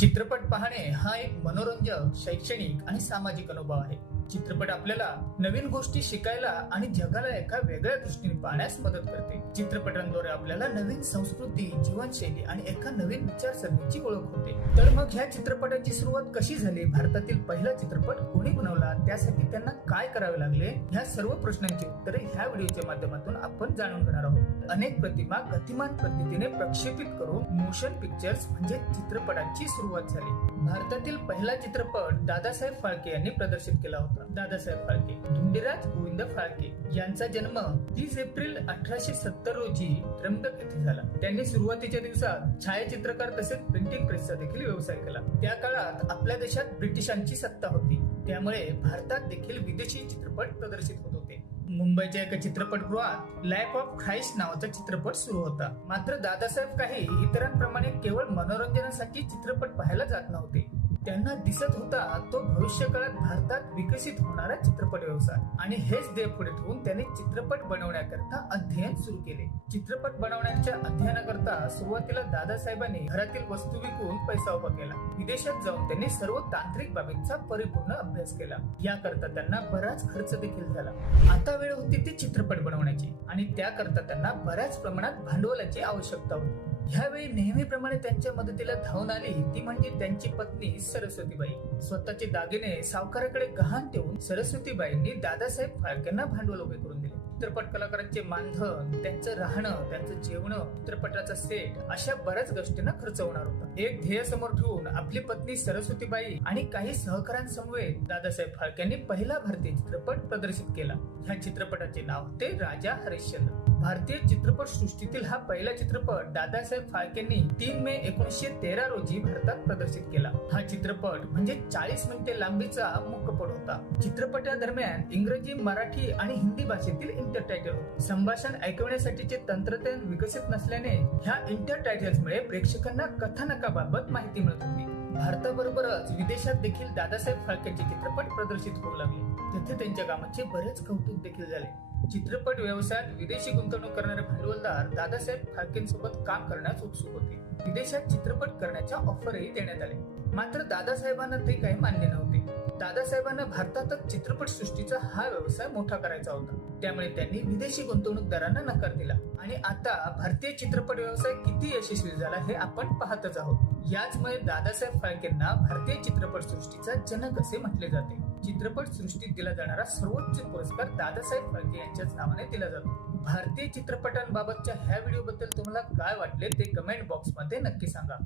चित्रपट पाहणे हा एक मनोरंजक, शैक्षणिक आणि सामाजिक अनुभव आहे. चित्रपट आपल्याला नवीन गोष्टी शिकायला आणि जगाला एका वेगळ्या दृष्टीने पाहण्यास मदत करते. चित्रपटांद्वारे आपल्याला नवीन संस्कृती, जीवनशैली आणि एका नवीन विचारसरणीची ओळख होते. तर मग ह्या चित्रपटाची सुरुवात कशी झाली, भारतातील पहिला चित्रपट कोणी बनवला, त्यासाठी त्यांना काय करावे लागले, ह्या सर्व प्रश्नांची उत्तरे ह्या व्हिडिओच्या माध्यमातून आपण जाणून घेणार आहोत. अनेक प्रतिमा गतिमान पद्धतीने प्रक्षेपित करून मोशन पिक्चर्स म्हणजे चित्रपटांची सुरुवात झाली. भारतातील पहिला चित्रपट दादासाहेब फाळके यांनी प्रदर्शित केला होता. दादासाहेब फाळके, धुंडीराज गोविंद फाळके यांचा जन्म 30 एप्रिल 1870 रोजी त्र्यंबक येथे झाला. त्यांनी सुरुवातीच्या दिवसात छायाचित्रकार तसेच प्रिंटिंग प्रेसचा देखील व्यवसाय केला. त्या काळात आपल्या देशात ब्रिटिशांची सत्ता होती, त्यामुळे भारतात देखील विदेशी चित्रपट प्रदर्शित होत होते. मुंबईच्या एका चित्रपटगृहात लाईफ ऑफ ख्राइस्ट नावाचा चित्रपट सुरू होता. मात्र दादासाहेब काही इतरांप्रमाणे केवळ मनोरंजनासाठी चित्रपट पाहायला जात नव्हते. त्यांना दिसत होता तो भविष्य काळात भारतात विकसित होणारा चित्रपट व्यवसाय, आणि हेच ध्येय पुढे ठेवून त्याने चित्रपट बनवण्याकरता अध्ययन सुरू केले. चित्रपट बनवण्याच्या अध्ययनाकरता सुरुवातीला दादासाहेबांनी घरातील वस्तू विकून पैसा उभा केला. विदेशात जाऊन त्यांनी सर्व तांत्रिक बाबींचा परिपूर्ण अभ्यास केला. याकरता त्यांना बराच खर्च देखील झाला. आता वेळ होती ती चित्रपट बनवण्याची, आणि त्याकरता त्यांना बऱ्याच प्रमाणात भांडवलाची आवश्यकता होती. ह्यावेळी नेहमीप्रमाणे त्यांच्या मदतीला धावून आली ती म्हणजे त्यांची पत्नी सरस्वतीबाई. स्वतःचे दागिने सावकाराकडे गहाण ठेवून सरस्वतीबाईंनी दादासाहेब फाळकेंना भांडवल उभे करून दिले. चित्रपट कलाकारांचे मानधन, त्यांचं राहणं, त्यांचं जेवण, चित्रपटाचा सेट अशा बऱ्याच गोष्टींना खर्च होणार होता. एक ध्येय समोर ठेवून आपली पत्नी सरस्वतीबाई आणि काही सहकाऱ्यांसमवेत दादासाहेब फाळकेंनी पहिला भारतीय चित्रपट प्रदर्शित केला. ह्या चित्रपटाचे नाव होते राजा हरिश्चंद्र. भारतीय चित्रपट सृष्टीतील हा पहिला चित्रपट दादासाहेब फाळकेंनी 3 मे 1913 रोजी भारतात प्रदर्शित केला. हा चित्रपट म्हणजे 40 मिनिटे लांबीचा मुक्कपट होता. चित्रपटादरम्यान इंग्रजी, मराठी आणि हिंदी भाषेतील इंटरटायटल होते. संभाषण ऐकवण्यासाठीचे तंत्रज्ञान विकसित नसल्याने ह्या इंटरटायटल्समुळे प्रेक्षकांना कथानकाबाबत माहिती मिळत होती. भारताबरोबरच विदेशात देखील दादासाहेब फाळकेंचे चित्रपट प्रदर्शित होऊ लागले. तेथे त्यांच्या कामाचे बरेच कौतुक देखील झाले. चित्रपट व्यवसायात विदेशी गुंतवणूक करणारे भांडवलदार दादासाहेब फाळकेंसोबत काम करण्यास उत्सुक होते. विदेशात चित्रपट करण्याच्या ऑफरही देण्यात आले. मात्र दादासाहेबांना ते काही मान्य नव्हते. दादासाहेबांना भारतातच चित्रपट सृष्टीचा हा व्यवसाय मोठा करायचा होता, त्यामुळे त्यांनी विदेशी गुंतवणूकदारांना नकार दिला. आणि आता भारतीय चित्रपट व्यवसाय किती यशस्वी झाला हे आपण पाहतच आहोत. याचमुळे दादासाहेब फाळकेंना भारतीय चित्रपट सृष्टीचा जनक असे म्हटले जाते. चित्रपट सृष्टीत दिला जाणारा सर्वोच्च पुरस्कार दादासाहेब फाळके यांच्याच नावाने दिला जातो. भारतीय चित्रपटांबाबतच्या ह्या व्हिडिओबद्दल तुम्हाला काय वाटले ते कमेंट बॉक्स मध्ये नक्की सांगा.